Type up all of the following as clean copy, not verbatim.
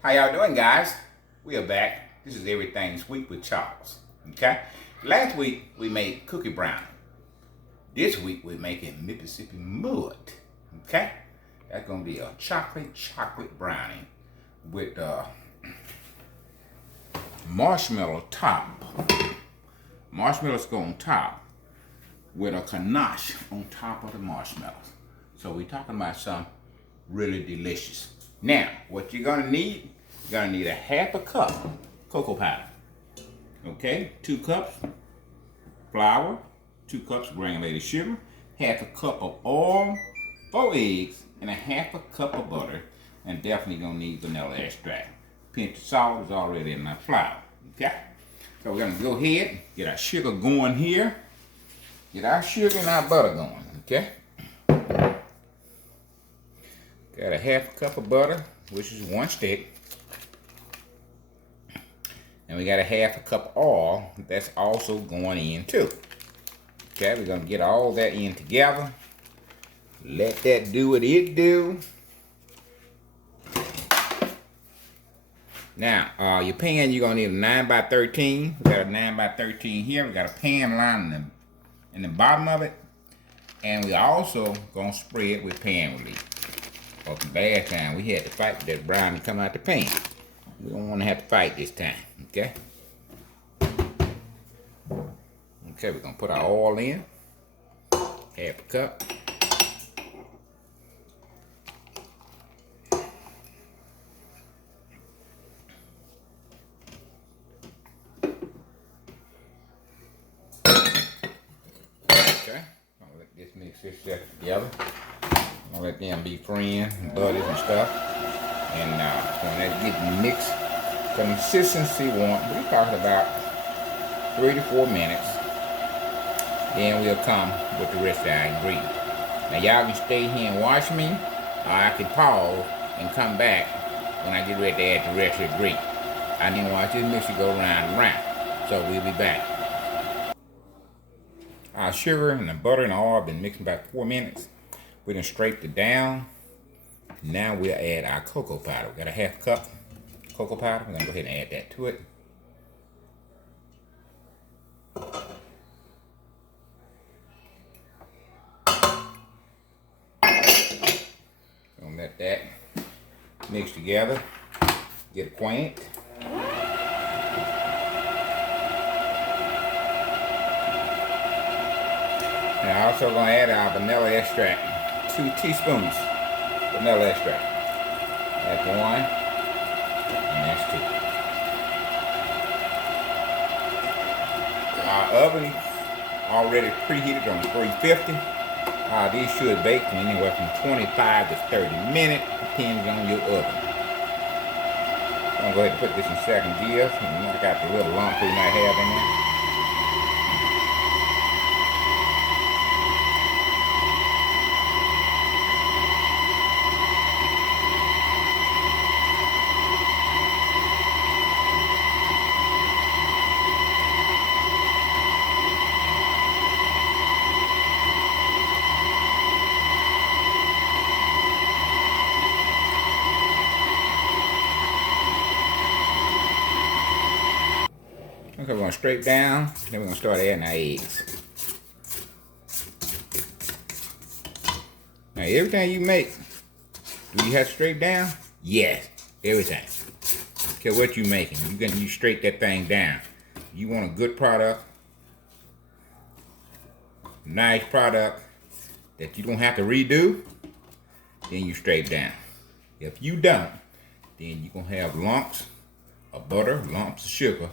How y'all doing, guys? We are back. This is Everything Sweet with Charles. Okay? Last week we made cookie brownie. This week we're making Mississippi mud. Okay? That's gonna be a chocolate brownie with marshmallow top. Marshmallows go on top with a ganache on top of the marshmallows. So we're talking about something really delicious. Now, what you're gonna need a half a cup cocoa powder. Okay, 2 cups flour, 2 cups granulated sugar, half a cup of oil, 4 eggs, and a half a cup of butter, and definitely gonna need vanilla extract. Pinch of salt is already in my flour. Okay, so we're gonna go ahead, get our sugar going here, get our sugar and our butter going. Okay. Got a half a cup of butter, which is 1 stick. And we got a half a cup of oil that's also going in too. Okay, we're gonna get all that in together. Let that do what it do. Now, your pan, you're gonna need a 9x13. We got a 9x13 here. We got a pan line in the bottom of it. And we also gonna spray it with pan relief. For the bad time, we had to fight that brownie come out the pan. We don't want to have to fight this time, okay? Okay, we're gonna put our oil in, half a cup. Okay, I'm gonna let this mix this stuff together. I'm gonna let them be friends and buddies and stuff. And when that get mixed, consistency we're talking about 3 to 4 minutes. Then we'll come with the rest of our ingredients. Now y'all can stay here and watch me, or I can pause and come back when I get ready to add the rest of the ingredients. I need to watch this mixture go round and round. So we'll be back. Our sugar and the butter and the oil have been mixing about 4 minutes. We done scraped it down. Now we'll add our cocoa powder. We got a half cup cocoa powder. We're gonna go ahead and add that to it. Gonna let that mix together, get acquainted. And I'm also gonna add our vanilla extract, 2 teaspoons. Vanilla extract. That's 1, and that's 2. Our oven already preheated on 350. These should bake from anywhere from 25 to 30 minutes, depends on your oven. I'm gonna go ahead and put this in second gear. I got the little lump we might have in there. Okay, we're going straight down, then we're going to start adding our eggs. Now, everything you make, do you have straight down? Yes, everything. Okay, what you making? You straight that thing down. You want a good product, nice product that you don't have to redo, then you straight down. If you don't, then you're going to have lumps of butter, lumps of sugar,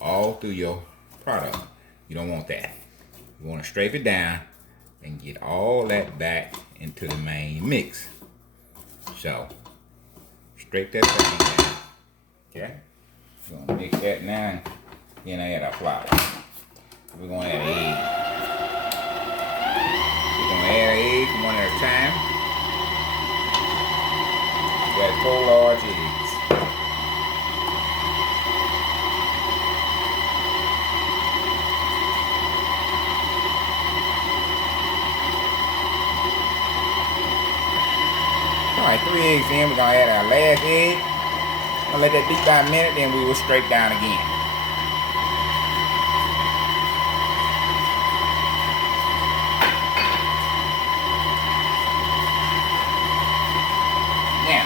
all through your product. You don't want that. You want to straight it down and get all that back into the main mix. So, straight that thing down. Okay? We're going to mix that now, then I add our flour. We're going to add an egg. We're going to add an egg 1 at a time. We got 4 large eggs. Alright, 3 eggs in, we're going to add our last egg. I'll let that beat by a minute, then we will scrape down again. Now,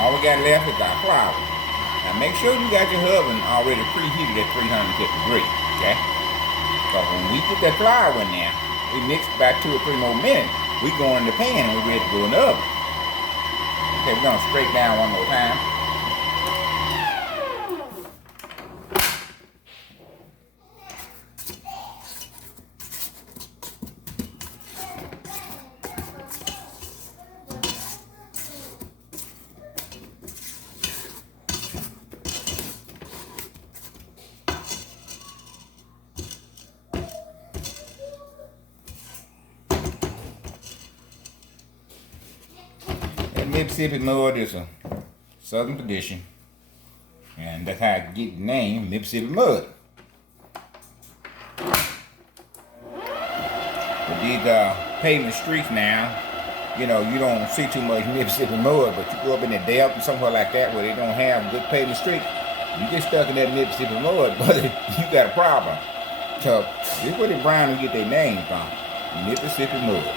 all we got left is our flour. Now make sure you got your oven already preheated at 350 degrees, okay? So when we put that flour in there, we mix about 2 or 3 more minutes, we go in the pan and we're ready to go in the oven. Okay, we're gonna scrape down one more time. Mississippi mud is a southern tradition, and that's how I get the name Mississippi mud. With these pavement streets now, you know, you don't see too much Mississippi mud, but you go up in the Delta and somewhere like that where they don't have good pavement street, you get stuck in that Mississippi mud, but you got a problem. So this is where the brownies get their name from, Mississippi mud.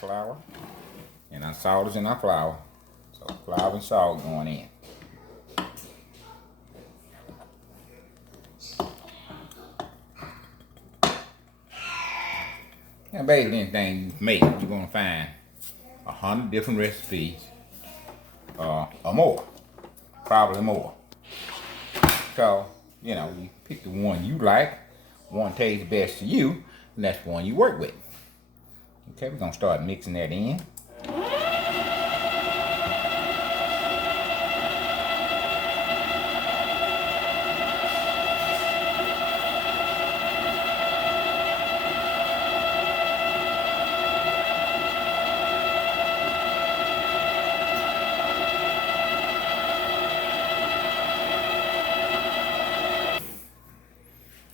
Flour and our salt is in our flour, so flour and salt going in. Now basically anything you make, you're gonna find 100 different recipes or more, probably more. So you know, you pick the one you like, one tastes best to you, and that's the one you work with. Okay, we're gonna start mixing that in.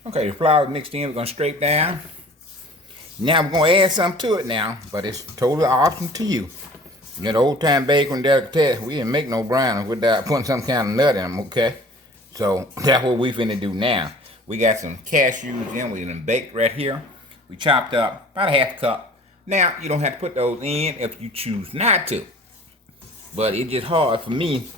Okay, the flour is mixed in, we're gonna scrape down. Now we're gonna add something to it now, but it's totally optional to you. You know, the old time bakery delicatessen, we didn't make no brownies without putting some kind of nut in them, okay? So that's what we finna do now. We got some cashews in, we done baked right here. We chopped up about a half cup. Now, you don't have to put those in if you choose not to. But it's just hard for me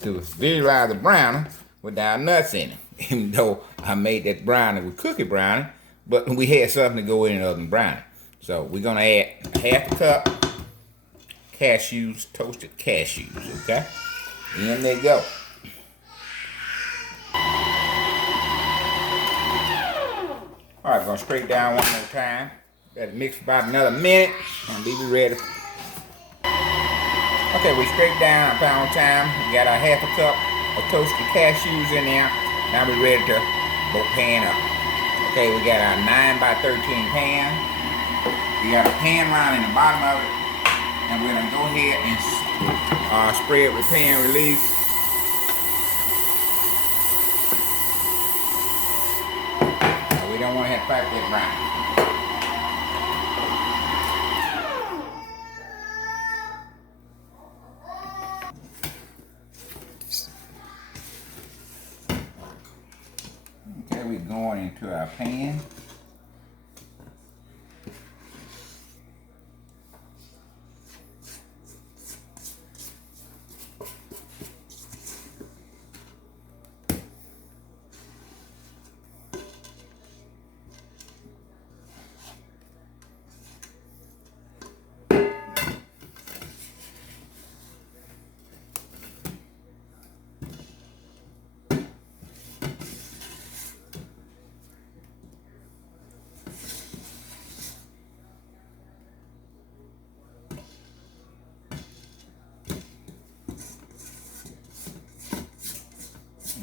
to visualize a brownie without nuts in it. Even though I made that brownie with cookie brownie, but we had something to go in other than brownie. So we're gonna add a half a cup cashews, toasted cashews, okay? In they go. All right, we're gonna scrape down one more time. Let it mix for about another minute and be ready. Okay, we scraped down about on time. We got our half a cup of toasted cashews in there. Now we're ready to both pan up. Okay, we got our 9 by 13 pan. We got a pan round in the bottom of it. And we're gonna go ahead and spray it with pan release. We don't want to have to fight that brown. Okay, we're going into our pan.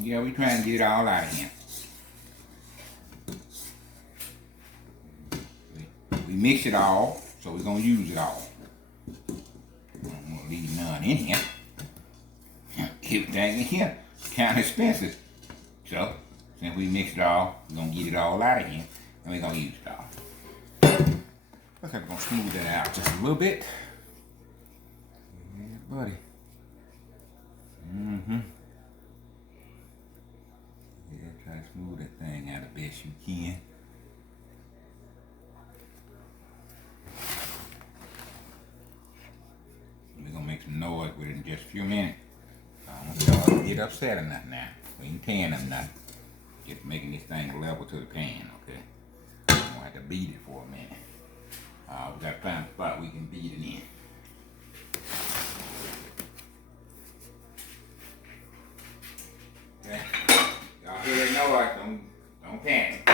Yeah, we're trying to get it all out of here. We mix it all, so we're gonna use it all. I'm gonna leave none in here. Everything in here kind of expensive. So, since we mix it all, we're gonna get it all out of here, and we're gonna use it all. Okay, we're gonna smooth that out just a little bit. Yeah, buddy. Yeah, try to smooth that thing out the best you can. We're gonna make some noise with it in just a few minutes. I don't want y'all to get upset or nothing now. We ain't paying them nothing. Just making this thing level to the pan, okay? I'm gonna have to beat it for a minute. We gotta find a spot we can beat it in. Okay? Y'all hear that noise? Don't panic.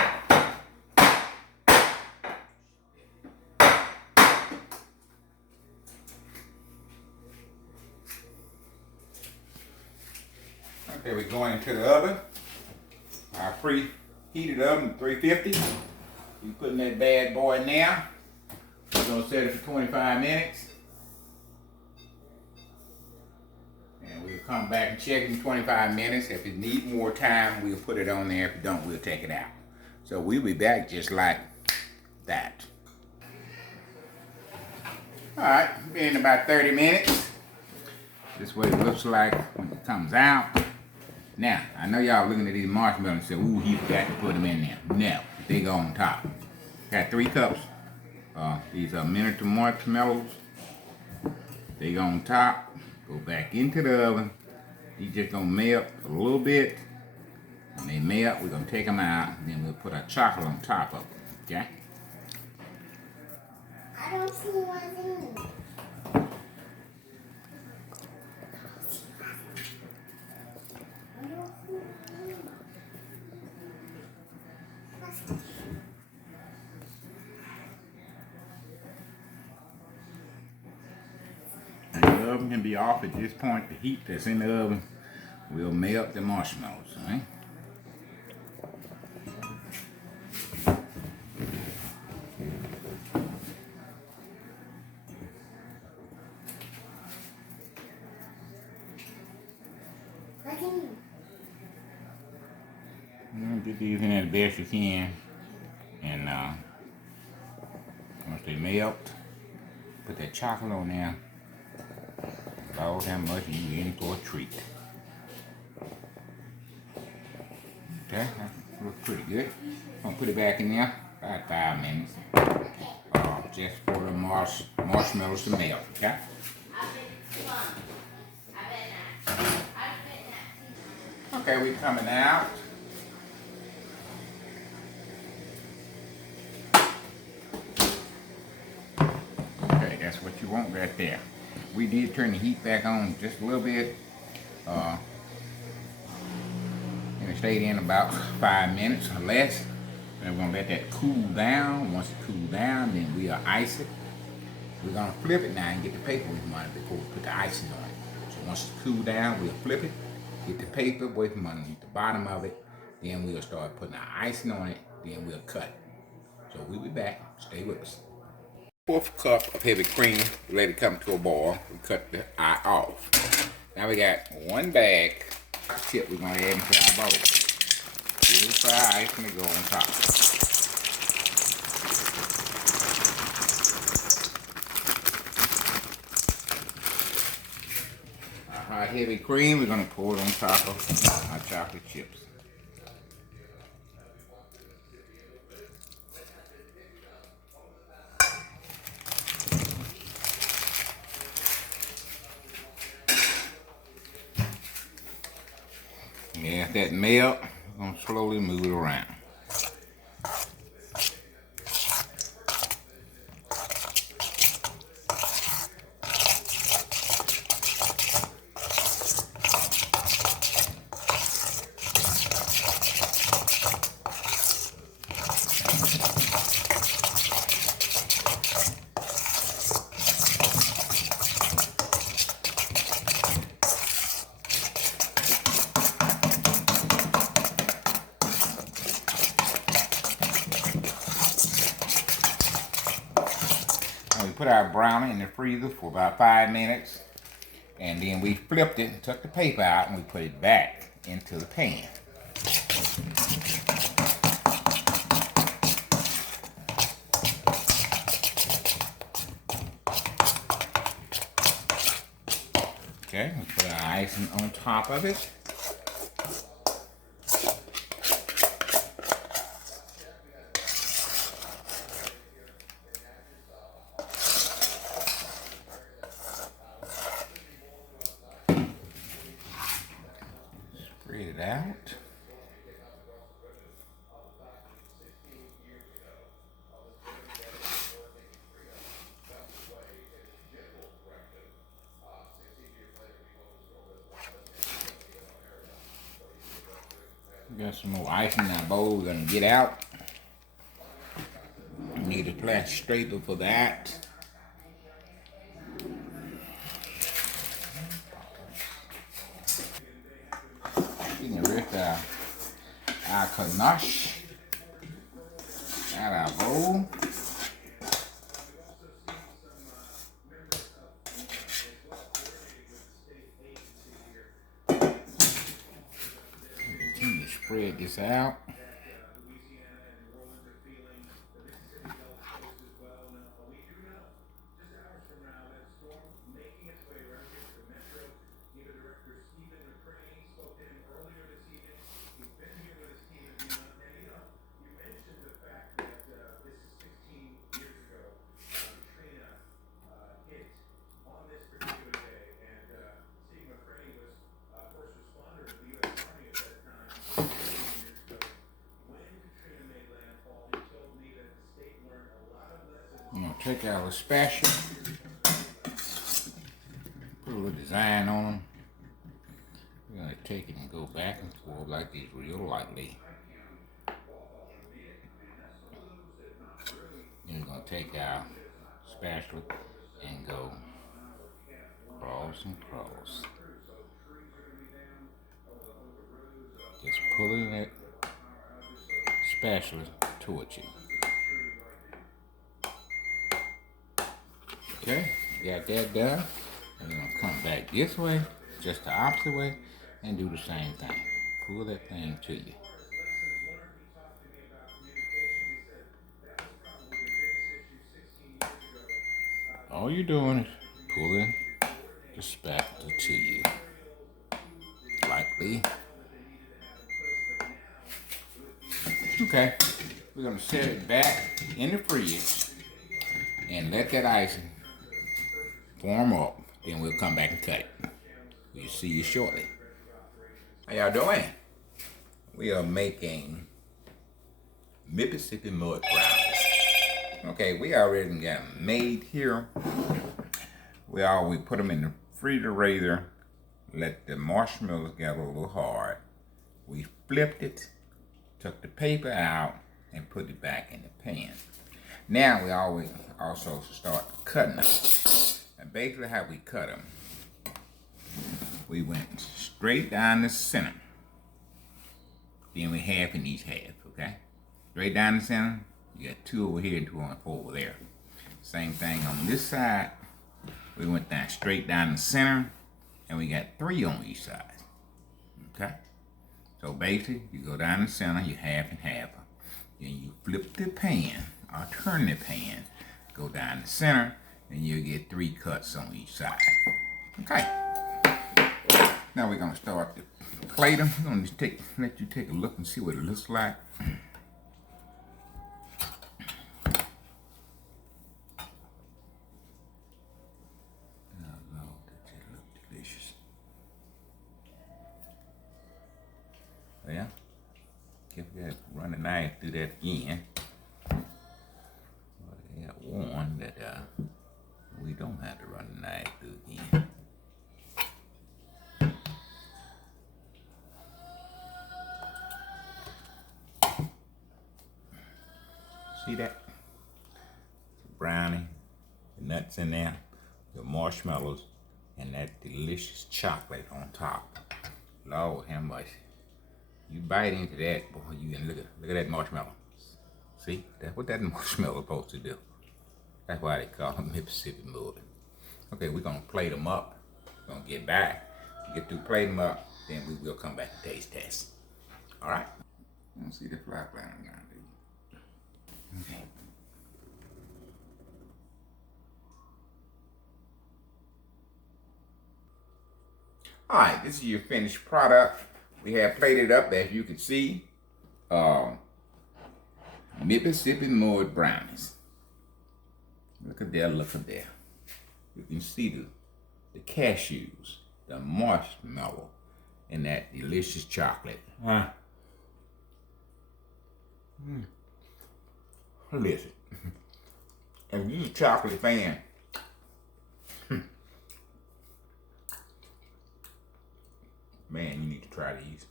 Okay, we're going into the oven. Our preheated oven, 350. We're putting that bad boy in there. We're gonna set it for 25 minutes. And we'll come back and check in 25 minutes. If it needs more time, we'll put it on there. If it don't, we'll take it out. So we'll be back just like that. All right, been about 30 minutes. This is what it looks like when it comes out. Now, I know y'all looking at these marshmallows and say, ooh, he forgot to put them in there. No, they go on top. Got 3 cups. These are miniature marshmallows. They go on top. Go back into the oven. These just gonna melt a little bit. When they melt, we're gonna take them out. And then we'll put our chocolate on top of them. Okay? I don't see one thing. And the oven can be off at this point. The heat that's in the oven will melt the marshmallows. All right? Get these in there the best you can, and once they melt, put that chocolate on there. About how much you in for a treat. Okay, that looks pretty good. I'm gonna put it back in there about 5 minutes, just for the marshmallows to melt. Okay. Okay, we're coming out. That's what you want right there. We did turn the heat back on just a little bit. And it stayed in about 5 minutes or less. And we're gonna let that cool down. Once it cools down, then we'll ice it. We're gonna flip it now and get the paper with money before we put the icing on it. So once it's cooled down, we'll flip it, get the paper with money at the bottom of it. Then we'll start putting our icing on it. Then we'll cut it. So we'll be back. Stay with us. 1/4 cup of heavy cream, let it come to a boil. We cut the eye off. Now we got 1 bag of chip we're gonna add into our bowl. This is for our icing to go on top. Our hot heavy cream, we're gonna pour it on top of our chocolate chips. Yeah, if that melt, we're gonna slowly move it around. And we put our brownie in the freezer for about 5 minutes. And then we flipped it and took the paper out and we put it back into the pan. Okay, we put our icing on top of it. Spread it out. We got some more ice in our bowl we're gonna get out. We need a plastic scraper for that. Getting rid of our ganache out of our bowl. Continue to spread this out. I'm gonna take our spatula, put a little design on them. We're gonna take it and go back and forth like this real lightly. Then we're gonna take our spatula and go cross and cross. Just pulling that spatula towards you. Okay, got that done. And we're gonna come back this way, just the opposite way, and do the same thing. Pull that thing to you. All you're doing is pulling the spatula to you. Lightly. Okay, we're gonna set it back in the fridge and let that icing form up. Then we'll come back and cut it. We'll see you shortly. How y'all doing? We are making Mississippi mud brownies. Okay, we already got them made here. We put them in the refrigerator, let the marshmallows get a little hard. We flipped it, took the paper out, and put it back in the pan. Now we always also start cutting them. And basically how we cut them, we went straight down the center. Then we half in each half, okay? Straight down the center, you got 2 over here and 2 over there. Same thing on this side. We went down straight down the center, and we got 3 on each side, okay? So basically, you go down the center, you half and half. Then you flip the pan, or turn the pan, go down the center, and you'll get 3 cuts on each side. Okay. Now we're gonna start to plate them. I'm gonna just let you take a look and see what it looks like. Well, if we had to run a knife through that again. Well, they got one that we don't have to run a knife through again. See that? The brownie, the nuts in there, the marshmallows, and that delicious chocolate on top. Lord have mercy. You bite into that, boy, you can look at that marshmallow. See? That's what that marshmallow is supposed to do. That's why they call them Mississippi mud. Okay, we're gonna plate them up. We're gonna get back. Get through plating them up, then we will come back to taste test. All right. You don't see the fly flying around, do you? Okay. All right, this is your finished product. We have plated up, as you can see, Mississippi mud brownies. Look at there, look at there. You can see the cashews, the marshmallow, and that delicious chocolate. Huh? Listen, if you're a chocolate fan, man, you need to try these.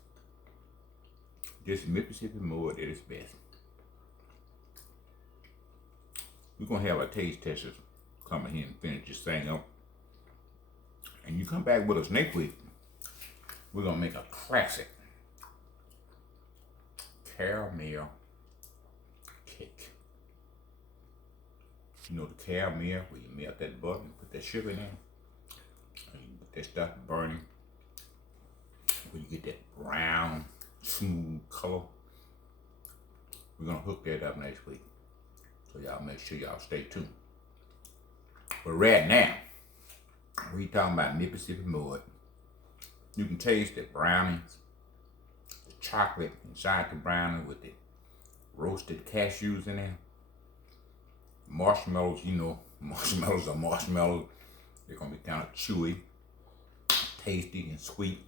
This Mississippi mud at its best. We're gonna have our taste testers come in here and finish this thing up. And you come back with us next week, we're gonna make a classic caramel cake. You know the caramel, where you melt that butter and put that sugar in there, and you get that stuff burning, where you get that brown, smooth color. We're gonna hook that up next week. So y'all make sure y'all stay tuned. But right now, we talking about Mississippi mud. You can taste the brownies, the chocolate inside the brownie with the roasted cashews in there. Marshmallows, you know, marshmallows are marshmallows. They're gonna be kind of chewy, tasty and sweet.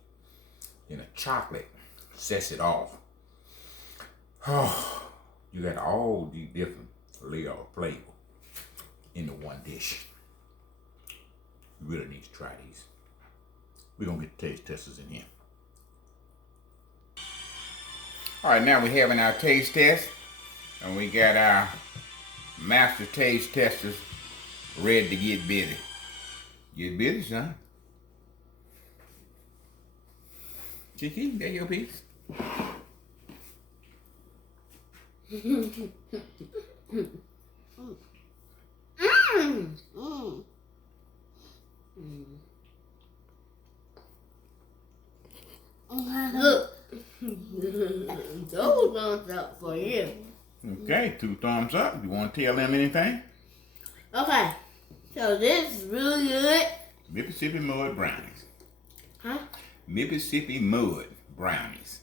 And the chocolate sets it off. Oh, you got all these different layer of flavor into one dish. You really need to try these. We're gonna get the taste testers in here. All right, now we're having our taste test, and we got our master taste testers ready to get busy. Get busy, son. Kiki, there your piece. Look, those thumbs up for you. Okay, 2 thumbs up. You want to tell them anything? Okay, so this is really good. Mississippi mud brownies. Huh? Mississippi mud brownies.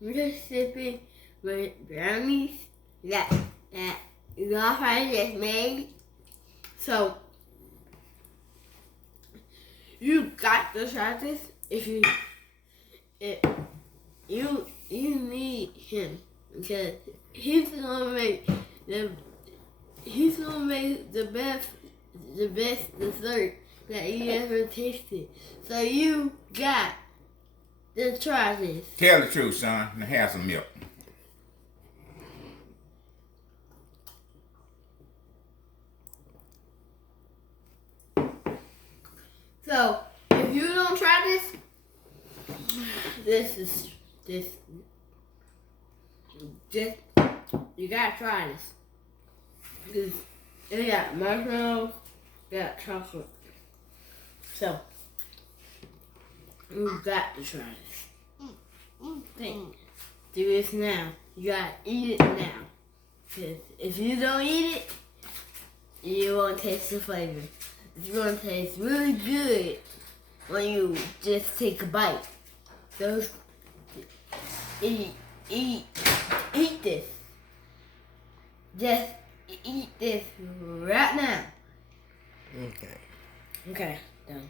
Mississippi brownies that y'all probably just made. So you got to try this if you need him, because he's gonna make the best dessert that you ever tasted. So you got to try this. Tell the truth, son. Now have some milk. So if you don't try this you gotta try this. Because it got marshmallows, it got chocolate. So you got to try this. Think. Do this now. You gotta eat it now. Because if you don't eat it, you won't taste the flavor. It's gonna taste really good when you just take a bite. So eat this. Just eat this right now. Okay. Okay, done.